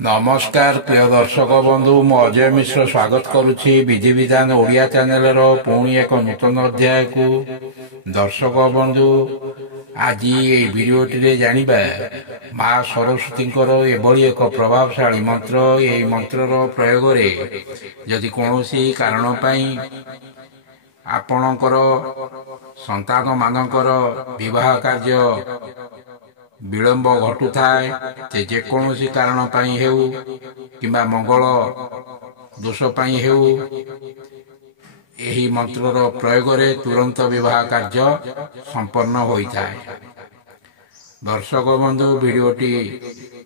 नमस्कार प्रिय दर्शक बंधु मु अजय मिश्र स्वागत करुछि विधि विधान ओडिया चैनल रो पुणी एक नूतन अध्याय को। दर्शक बंधु आज ये भिडियोटी जानिबा माँ सरस्वती एभली एक प्रभावशाली मंत्र। यही मंत्रर प्रयोग रे यदि कोनोसी कारण पई आपणकर संतान मानकर विवाह कार्य विलंब घटु थाए जेकोसी कारण पई हेउ किंबा मंगल दोष पई हेउ एही मंत्रर प्रयोग रे तुरंत विवाह कार्य संपन्न होई थाए। दर्शक बंधु वीडियोटी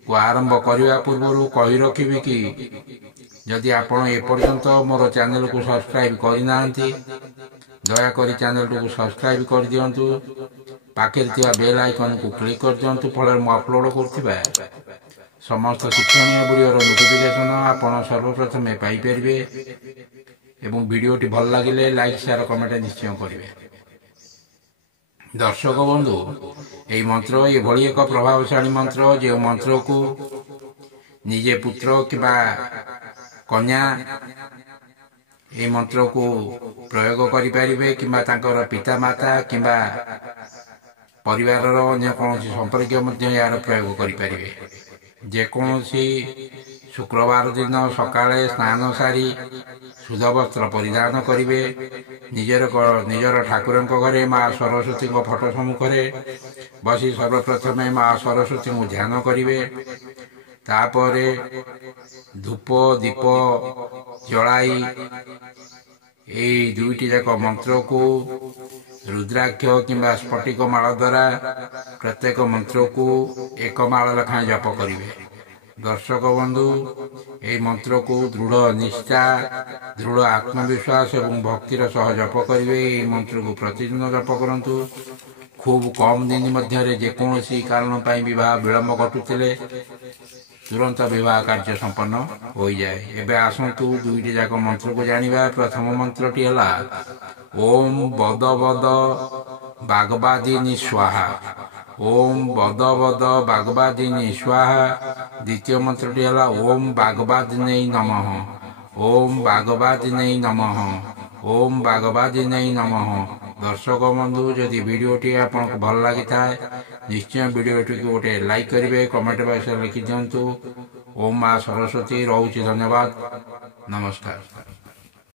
को आरंभ करने पूर्व कही रखिबि कि यदि आपण ए पर्यंत मोर चैनल को सब्सक्राइब करना दयाकोरी चैनल को सब्सक्राइब कर दियंतु, पाखे बेल आइकन को क्लिक कर दियंतु, फल मु अपलोड कर समस्त शिक्षणीय वीडियो नोटिफिकेशन आपण सर्वप्रथम पाई परिबे एवं वीडियोटी भल लगिले लाइक शेयर कमेंट निश्चय करेंगे। दर्शक बंधु यही मंत्र एभली एक प्रभावशाली मंत्र जो मंत्र को निजे पुत्र किबा कन्या ये मंत्र को प्रयोग करें कि पिता माता किंबा परिवार अन्य कौन संपर्क यार प्रयोग करें। जेकोसी शुक्रवार दिन सकाळे स्नान सारी शुद्ध वस्त्र परिधान करेंगे। निजर ठाकुर घरे माँ सरस्वती फोटो सम्मुखें बसी सर्वप्रथम माँ सरस्वती को ध्यान करेंगे। तापर धूप दीप जलाई यही दुईटी जाक मंत्र को रुद्राक्ष किंबा स्फटिक माला द्वारा प्रत्येक मंत्र को एक माला लखा जप करेंगे। दर्शक बंधु यही मंत्र को दृढ़ निष्ठा दृढ़ आत्मविश्वास और भक्तिर सह जप करेंगे। यही मंत्र को प्रतिदिन जप करंतु। खूब कम दिन मध्य जेकोसी कारण पाई विवाह विलंब घटुले तुरंत विवाह कार्य संपन्न हो जाए। एबे आसंतु दुईटी जाक मंत्र को जानिबा। प्रथम मंत्रटी हला ओम बद बद बागबादिनी स्वाहा। ओम बद बद बागबादिनी स्वाहा। द्वितीय मंत्रटी हला ओम बागबादिनी नमः। ओम बागबादिनी नमः। ओम बागबादिनी नमः। दर्शक बंधु जदि वीडियोटी आपको भल लगी था निश्चय वीडियोटी को गोटे लाइक करेंगे, कमेंट बॉक्स लिखि दिंतु। ओम माँ सरस्वती रहुछि। धन्यवाद, नमस्कार।